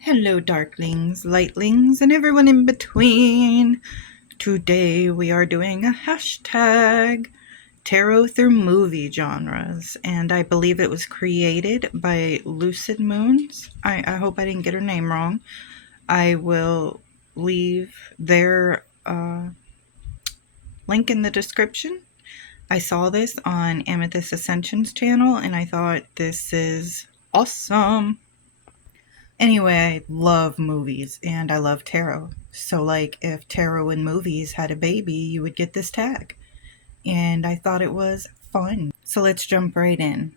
Hello, darklings, lightlings, and everyone in between. Today we are doing a hashtag tarot through movie genres, and I believe it was created by Lucid Moons. I hope I didn't get her name wrong. I will leave their link in the description. I saw this on Amethyst Ascension's channel, and I thought this is awesome. Anyway, I love movies and I love tarot. So, like, if tarot and movies had a baby, you would get this tag. And I thought it was fun. So, let's jump right in.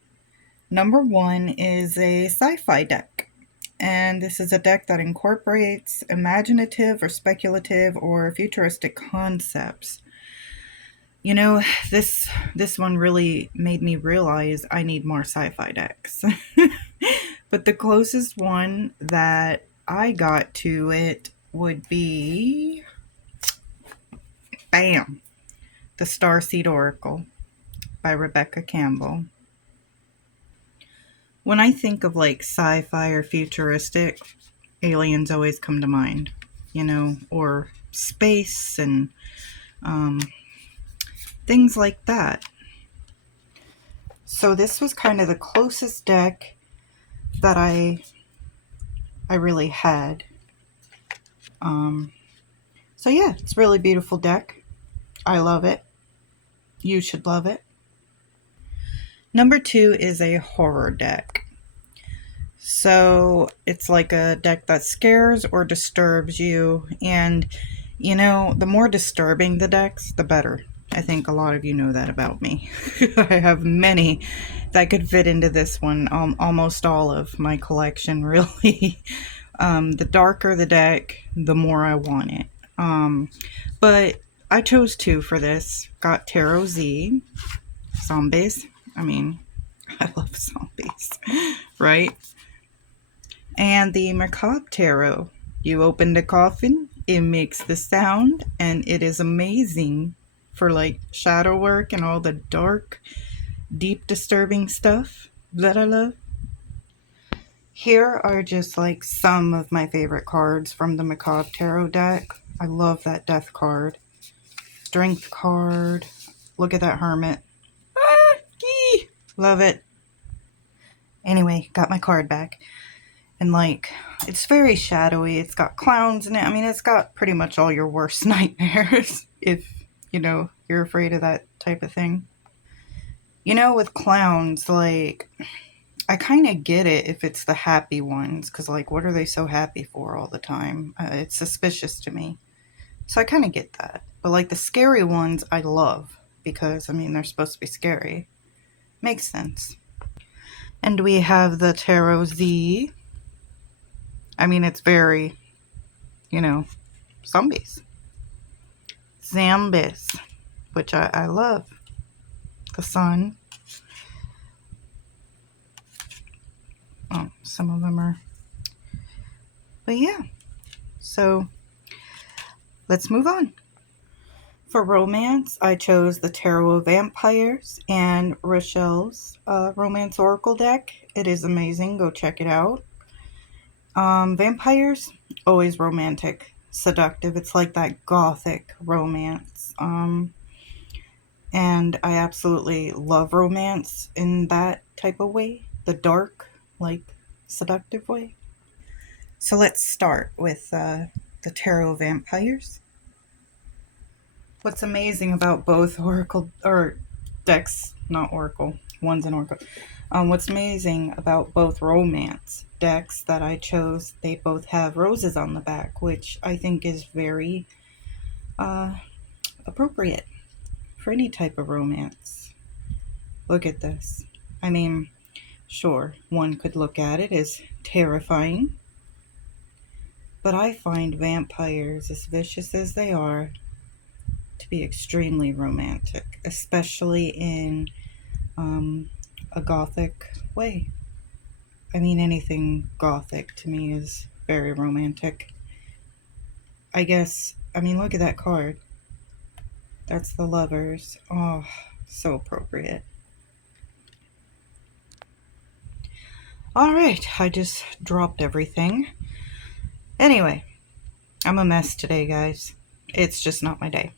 Number one is a sci fi deck. And this is a deck that incorporates imaginative or speculative or futuristic concepts. You know, this one really made me realize I need more sci-fi decks. But the closest one that I got to it would be bam, the Starseed Oracle by Rebecca Campbell. When I think of like sci-fi or futuristic, aliens always come to mind, or space and things like that. So this was kind of the closest deck that I really had. So yeah, it's a really beautiful deck. I love it. You should love it. Number two is a horror deck. So it's like a deck that scares or disturbs you. And, the more disturbing the decks, the better. I think a lot of you know that about me. I have many that could fit into this one. Almost all of my collection, really. The darker the deck, the more I want it. But I chose two for this. Got Tarot Z, zombies. I mean, I love zombies, right? And the Macabre Tarot. You open the coffin, it makes the sound, and it is amazing for like shadow work and all the dark, deep, disturbing stuff that I love. Here are just like some of my favorite cards from the Macabre Tarot deck. I love that Death card. Strength card. Look at that Hermit. Ah, gee, love it. Anyway, got my card back. And like, it's very shadowy. It's got clowns in it. I mean, it's got pretty much all your worst nightmares if, you're afraid of that type of thing. With clowns, like, I kind of get it if it's the happy ones, because, like, what are they so happy for all the time? It's suspicious to me. So I kind of get that. But, like, the scary ones, I love, because, I mean, they're supposed to be scary. Makes sense. And we have the Tarot Z. I mean, it's very, zombies. Zombies, which I love. The sun. Oh, some of them are. But yeah, so let's move on. For romance, I chose the Tarot of Vampires and Rochelle's Romance Oracle deck. It is amazing. Go check it out. Vampires, always romantic, seductive. It's like that gothic romance. And I absolutely love romance in that type of way. The dark, like, seductive way. So let's start with the Tarot Vampires. What's amazing about both Oracle, or decks, not Oracle, one's an Oracle. What's amazing about both romance decks that I chose, they both have roses on the back, which I think is very appropriate for any type of romance. Look at this. I mean, sure, one could look at it as terrifying, but I find vampires, as vicious as they are, to be extremely romantic, especially in a gothic way. I mean, anything gothic to me is very romantic. I guess, I mean, look at that card. That's the Lovers. Oh, so appropriate. All right, I just dropped everything. Anyway, I'm a mess today, guys. It's just not my day.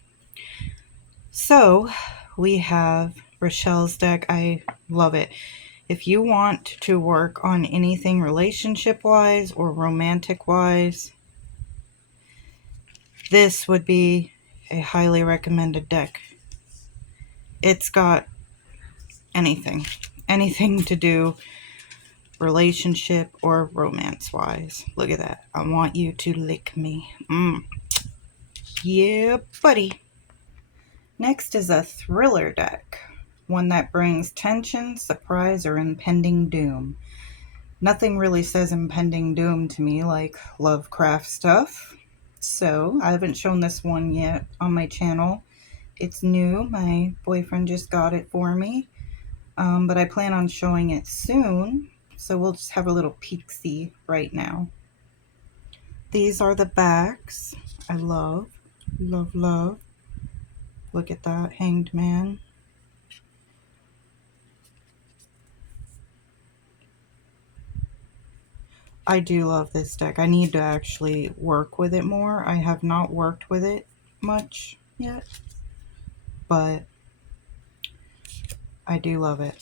So, we have Rochelle's deck. I love it. If you want to work on anything relationship-wise or romantic-wise, this would be a highly recommended deck. It's got anything to do relationship or romance-wise. Look at that. I want you to lick me. Yeah, buddy. Next is a thriller deck, one that brings tension, surprise, or impending doom. Nothing really says impending doom to me like Lovecraft stuff, so I haven't shown this one yet on my channel. It's new. My boyfriend just got it for me, but I plan on showing it soon, so we'll just have a little peek-see right now. These are the backs. I love. Look at that, Hanged Man. I do love this deck. I need to actually work with it more. I have not worked with it much yet, but I do love it.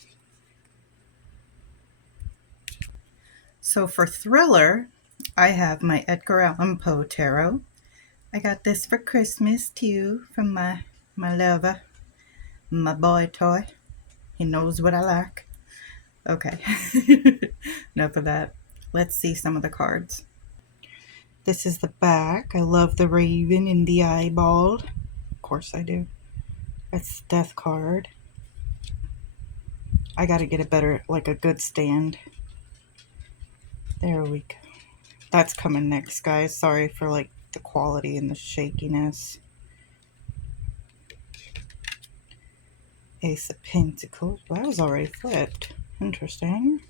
So for thriller, I have my Edgar Allan Poe tarot. I got this for Christmas too from my lover, my boy toy. He knows what I like. Okay, enough of that. Let's see some of the cards. This is the back. I love the raven and the eyeball. Of course I do. That's the death card. I gotta get a better, like a good stand. There we go. That's coming next, guys. Sorry for like the quality and the shakiness. Ace of Pentacles. Well, that was already flipped. Interesting.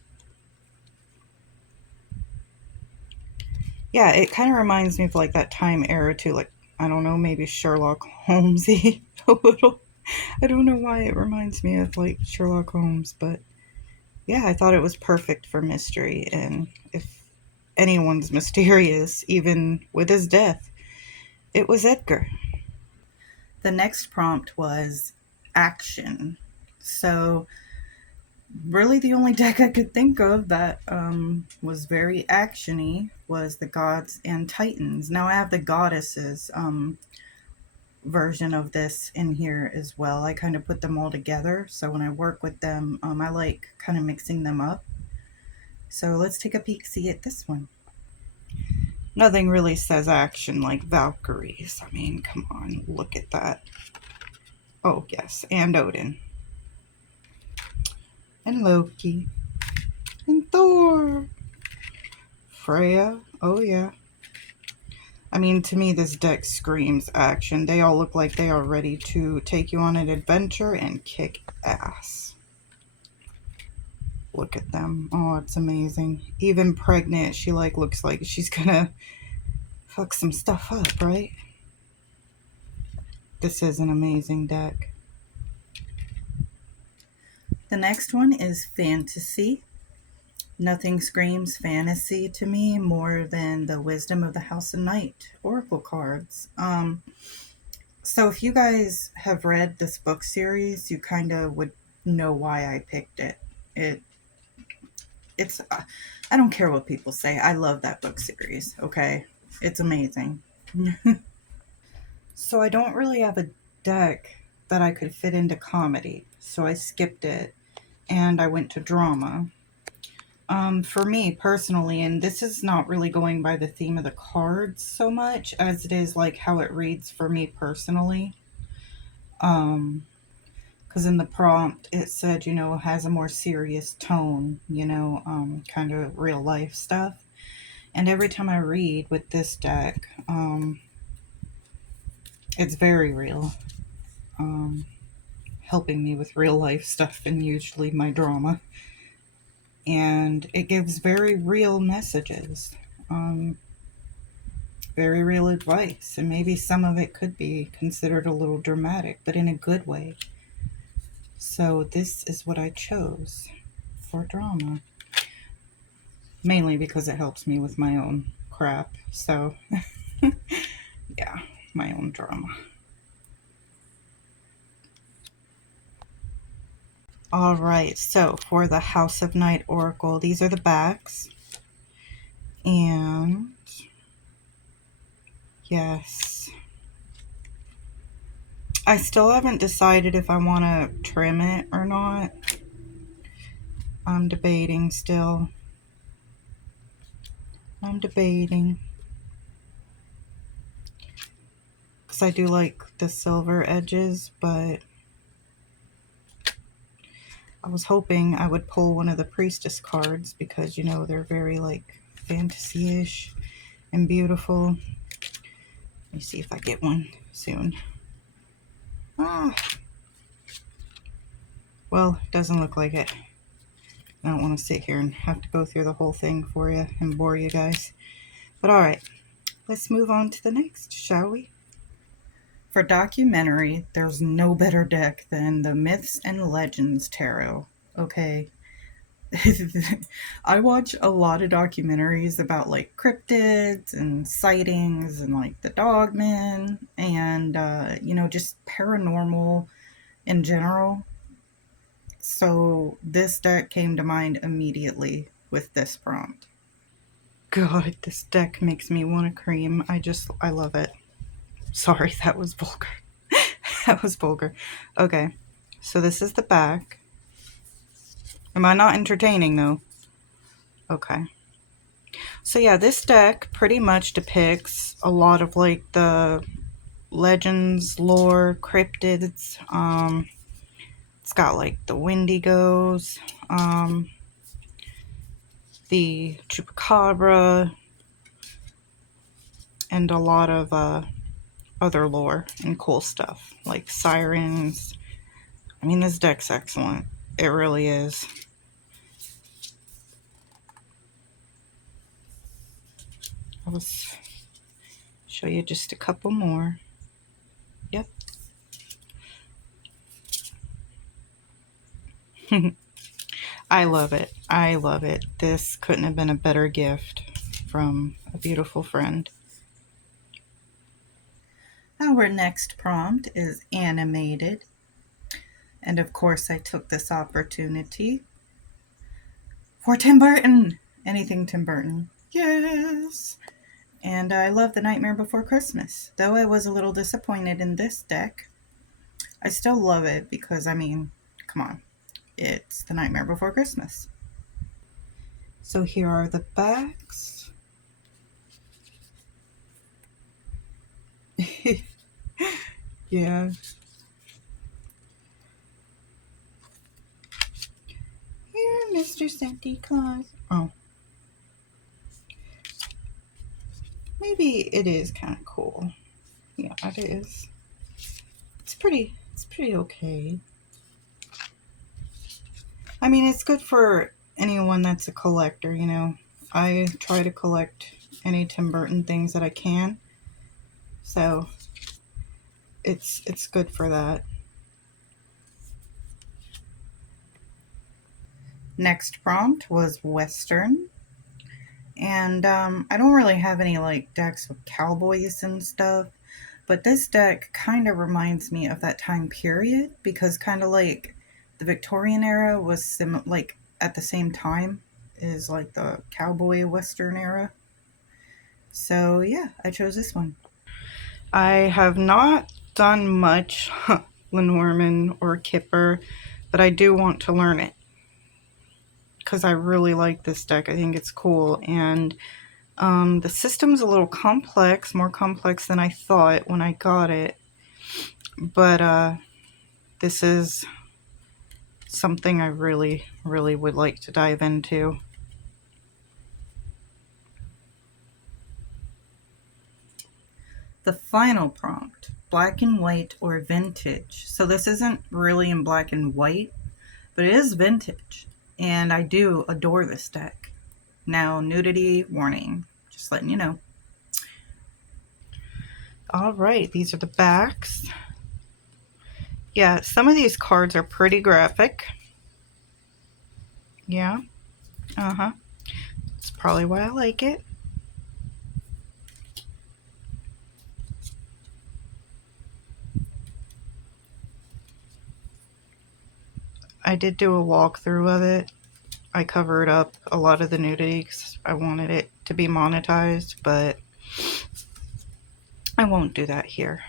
Yeah, it kind of reminds me of like that time era too. Like, I don't know, maybe Sherlock Holmesy a little. I don't know why it reminds me of like Sherlock Holmes, but yeah, I thought it was perfect for mystery. And if anyone's mysterious, even with his death, it was Edgar. The next prompt was action. So really the only deck I could think of that was very actiony was the Gods and Titans. Now I have the Goddesses version of this in here as well. I kind of put them all together, so when I work with them, I like kind of mixing them up. So let's take a peek, see at this one. Nothing really says action like Valkyries. I mean, come on, look at that. Oh yes, and Odin. And Loki. And Thor. Freya. Oh yeah. I mean, to me, this deck screams action. They all look like they are ready to take you on an adventure and kick ass. Look at them. Oh, it's amazing. Even pregnant, she like looks like she's gonna fuck some stuff up, right? This is an amazing deck. The next one is fantasy. Nothing screams fantasy to me more than the Wisdom of the House of Night Oracle cards. So if you guys have read this book series, you kind of would know why I picked it. It's I don't care what people say. I love that book series, okay? It's amazing. So I don't really have a deck that I could fit into comedy, so I skipped it and I went to drama. For me personally, and this is not really going by the theme of the cards so much as it is like how it reads for me personally. Because in the prompt it said, you know, has a more serious tone, you know, kind of real life stuff. And every time I read with this deck, it's very real, helping me with real life stuff and usually my drama. And it gives very real messages, very real advice, and maybe some of it could be considered a little dramatic, but in a good way. So this is what I chose for drama, mainly because it helps me with my own crap. So, yeah, my own drama. All right, so for the House of Night Oracle, these are the backs. And yes, I still haven't decided if I want to trim it or not. I'm debating still. I'm debating. Because I do like the silver edges, but I was hoping I would pull one of the Priestess cards because, you know, they're very, like, fantasy-ish and beautiful. Let me see if I get one soon. Ah. Well, doesn't look like it. I don't want to sit here and have to go through the whole thing for you and bore you guys. But alright, let's move on to the next, shall we? For documentary, there's no better deck than the Myths and Legends Tarot. Okay. I watch a lot of documentaries about like cryptids and sightings and like the dogmen and, you know, just paranormal in general. So this deck came to mind immediately with this prompt. God, this deck makes me want to cream. I love it. Sorry, that was vulgar. That was vulgar. Okay, so this is the back. Am I not entertaining though? Okay. So yeah, this deck pretty much depicts a lot of like the legends, lore, cryptids. It's got like the Wendigos, the Chupacabra, and a lot of other lore and cool stuff like sirens. I mean, this deck's excellent. It really is. I'll show you just a couple more. Yep. I love it. I love it. This couldn't have been a better gift from a beautiful friend. Our next prompt is animated. And of course, I took this opportunity for Tim Burton. Anything Tim Burton. Yes. And I love The Nightmare Before Christmas. Though I was a little disappointed in this deck, I still love it because, I mean, come on. It's The Nightmare Before Christmas. So here are the backs. Yeah. Here, Mr. Santa Claus. Oh. Maybe it is kind of cool. Yeah, it is. It's pretty okay. I mean, it's good for anyone that's a collector, you know. I try to collect any Tim Burton things that I can. So it's good for that. Next prompt was Western. And I don't really have any like decks with cowboys and stuff, but this deck kind of reminds me of that time period because kind of like the Victorian era was like at the same time as like the cowboy Western era. So yeah, I chose this one. I have not done much Lenormand or Kipper, but I do want to learn it because I really like this deck. I think it's cool, and the system's a little complex, more complex than I thought when I got it, but this is something I really, really would like to dive into. The final prompt, black and white or vintage. So this isn't really in black and white, but it is vintage, and I do adore this deck. Now, nudity warning, just letting you know. All right, these are the backs. Yeah, some of these cards are pretty graphic. Yeah, that's probably why I like it. I did do a walkthrough of it. I covered up a lot of the nudity 'cause I wanted it to be monetized, but I won't do that here.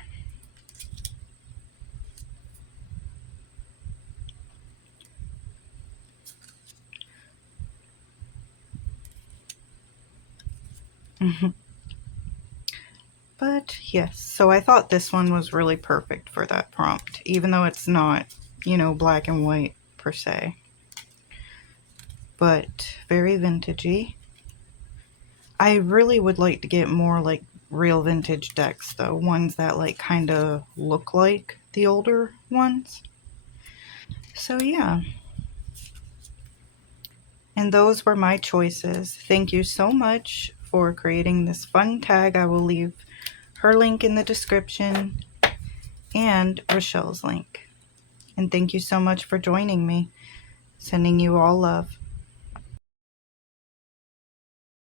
But yes, so I thought this one was really perfect for that prompt, even though it's not, you know, black and white per se. But very vintagey. I really would like to get more like real vintage decks though, ones that like kind of look like the older ones. So yeah. And those were my choices. Thank you so much for creating this fun tag. I will leave her link in the description and Rochelle's link. And thank you so much for joining me. Sending you all love.